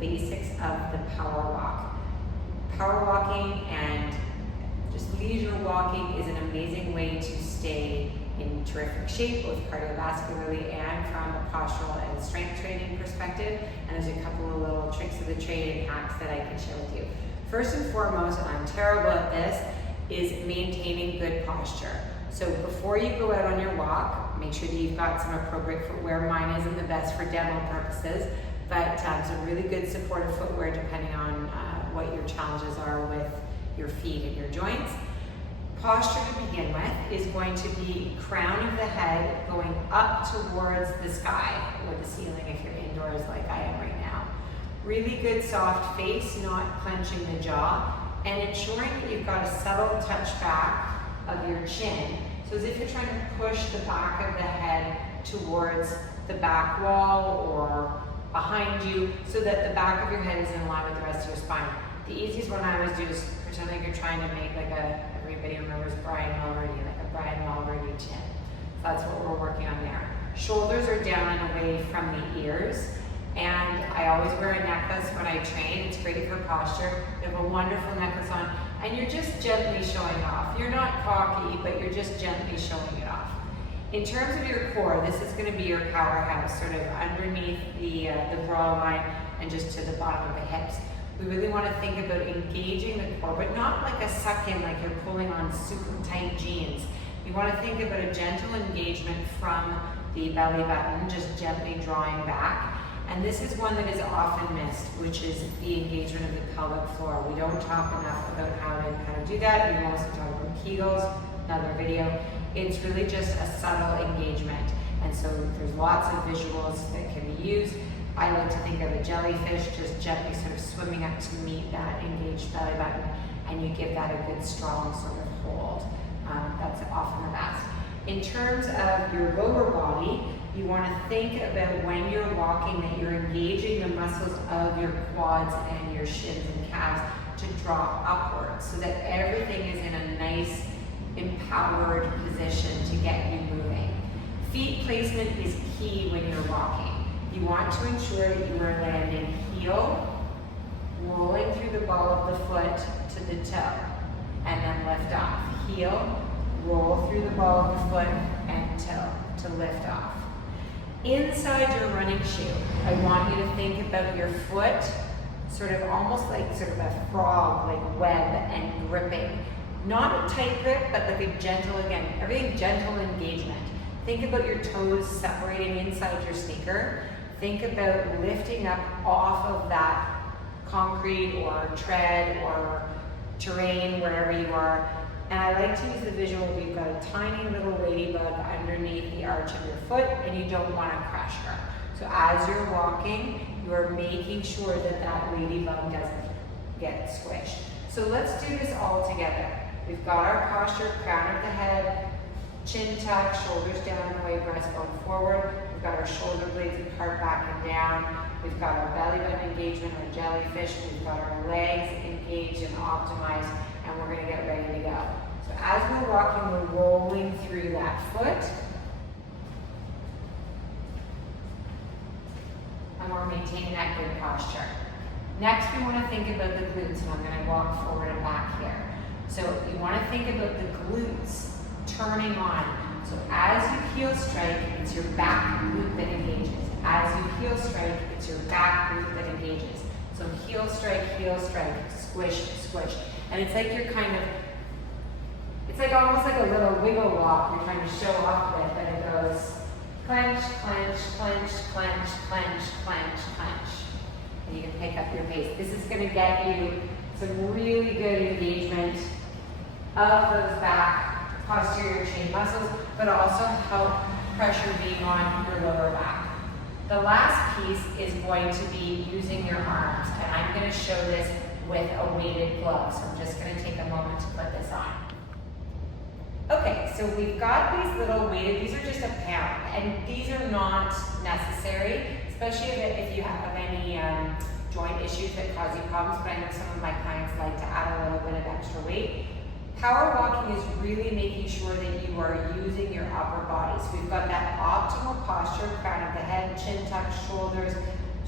basics of the power walk. Power walking and just leisure walking is an amazing way to stay in terrific shape, both cardiovascularly and from a postural and strength training perspective. And there's a couple of little tricks of the trade and hacks that I can share with you. First and foremost, and I'm terrible at this, is maintaining good posture. So before you go out on your walk, make sure that you've got some appropriate footwear. Mine isn't the best for demo purposes, but some really good supportive footwear depending on what your challenges are with your feet and your joints. Posture to begin with is going to be crown of the head going up towards the sky or the ceiling if you're indoors like I am right now. Really good soft face, not clenching the jaw, and ensuring that you've got a subtle touch back of your chin. So as if you're trying to push the back of the head towards the back wall or behind you so that the back of your head is in line with the rest of your spine. The easiest one I always do is pretend like you're trying to make like everybody remembers Brian Mulroney, like a Brian Mulroney chin. So that's what we're working on there. Shoulders are down and away from the ears. And I always wear a necklace when I train. It's great for posture. You have a wonderful necklace on, and you're just gently showing off. You're not cocky, but you're just gently showing it off. In terms of your core, this is going to be your powerhouse, sort of underneath the brow line and just to the bottom of the hips. We really want to think about engaging the core, but not like a suck in, like you're pulling on super tight jeans. You want to think about a gentle engagement from the belly button, just gently drawing back. And this is one that is often missed, which is the engagement of the pelvic floor. We don't talk enough about how to do that. We mostly talk about Kegels, another video. It's really just a subtle engagement. And so there's lots of visuals that can be used. I like to think of a jellyfish just gently sort of swimming up to meet that engaged belly button, and you give that a good strong sort of hold. That's often the best. In terms of your lower body, you want to think about when you're walking that you're engaging the muscles of your quads and your shins and calves to draw upwards so that everything is in a nice, empowered position to get you moving. Feet placement is key when you're walking. You want to ensure that you are landing heel, rolling through the ball of the foot to the toe, and then lift off. Heel, roll through the ball of the foot and toe to lift off. Inside your running shoe, I want you to think about your foot sort of almost like sort of a frog, like web and gripping. Not a tight grip, but like a gentle, again, everything gentle engagement. Think about your toes separating inside your sneaker. Think about lifting up off of that concrete or tread or terrain, wherever you are. And I like to use the visual of you've got a tiny little ladybug underneath the arch of your foot and you don't want to crush her. So as you're walking, you're making sure that that ladybug doesn't get squished. So let's do this all together. We've got our posture, crown of the head, chin tuck, shoulders down and away, breastbone forward. We've got our shoulder blades apart, back and down. We've got our belly button engagement, our jellyfish. We've got our legs engaged and optimized, and we're going to get ready to go. So as we're walking, we're rolling through that foot. And we're maintaining that good posture. Next, we want to think about the glutes, and I'm going to walk forward and back here. So you want to think about the glutes turning on. So as you heel strike, it's your back glute that engages. As you heel strike, it's your back glute that engages. So heel strike, squish, squish. And it's like you're kind of, it's like almost like a little wiggle walk you're trying to show off with, and it goes clench, clench, clench, clench, clench, clench, clench. And you can pick up your pace. This is going to get you some really good engagement of those back posterior chain muscles, but also help pressure being on your lower back. The last piece is going to be using your arms, and I'm going to show this with a weighted glove, so I'm just going to take a moment to put this on. Okay, so we've got these little weighted, these are just a pound, and these are not necessary, especially if you have any joint issues that cause you problems, but I know some of my clients like to add a little bit of extra weight. Power walking is really making sure that you are using your upper body. So we've got that optimal posture, crown of the head, chin tuck, shoulders,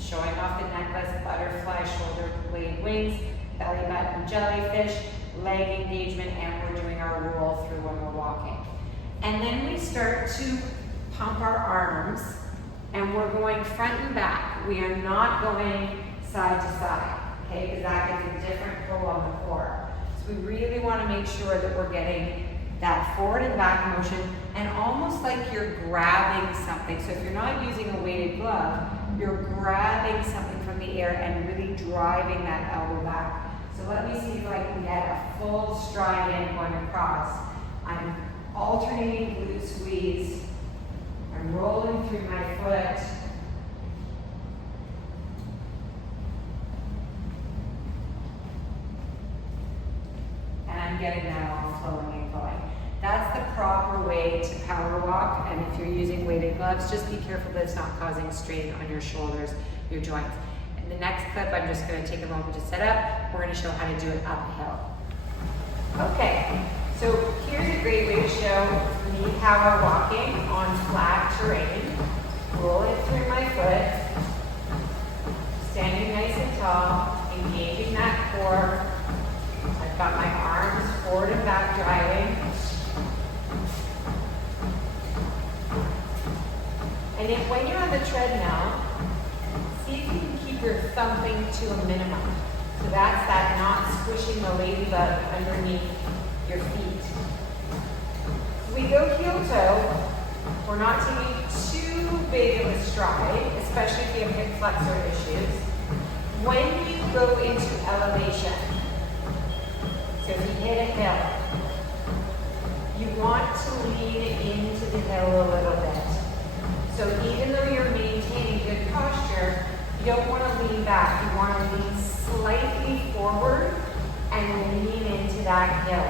showing off the necklace, butterfly, shoulder blade wings, belly button jellyfish, leg engagement, and we're doing our roll through when we're walking. And then we start to pump our arms, and we're going front and back. We are not going side to side, okay, because that gives a different pull on the core. So we really want to make sure that we're getting that forward and back motion, and almost like you're grabbing something. So if you're not using a weighted glove, you're grabbing something from the air and really driving that elbow back. So let me see if I can get a full stride in going across. I'm alternating glute squeeze. I'm rolling through my foot. And I'm getting that all flowing and going. That's the proper way to power walk, and if you're using weighted gloves, just be careful that it's not causing strain on your shoulders, your joints. In the next clip, I'm just going to take a moment to set up. We're going to show how to do it uphill. Okay, so here's a great way to show me power walking on flat terrain. Rolling through my foot, standing nice and tall, engaging that core. I've got my arms forward and back driving. And if when you're on the treadmill, see if you can keep your thumping to a minimum. So that's that not squishing the ladybug underneath your feet. We go heel toe. We're not taking too big of a stride, especially if you have hip flexor issues. When you go into elevation, so if you hit a hill, you want to lean into the hill a little bit. So even though you're maintaining good posture, you don't want to lean back. You want to lean slightly forward and lean into that hill.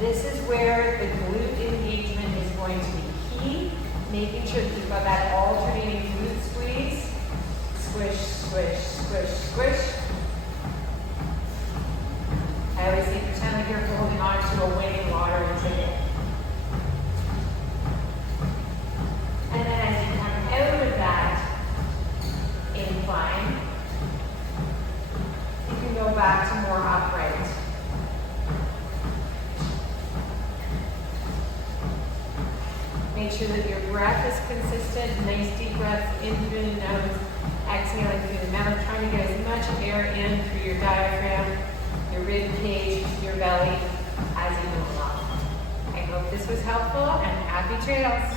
This is where the glute engagement is going to be key, making sure that you've got that alternating glute squeeze. Squish, squish, squish, squish. I always say pretend like you're holding on to a winning lottery ticket. And then as you come out of that incline, you can go back to more upright. Make sure that your breath is consistent. Nice deep breath in through the nose, exhaling through the mouth, trying to get as much air in through your diaphragm, your rib cage, your belly as you move along. I hope this was helpful, and happy trails.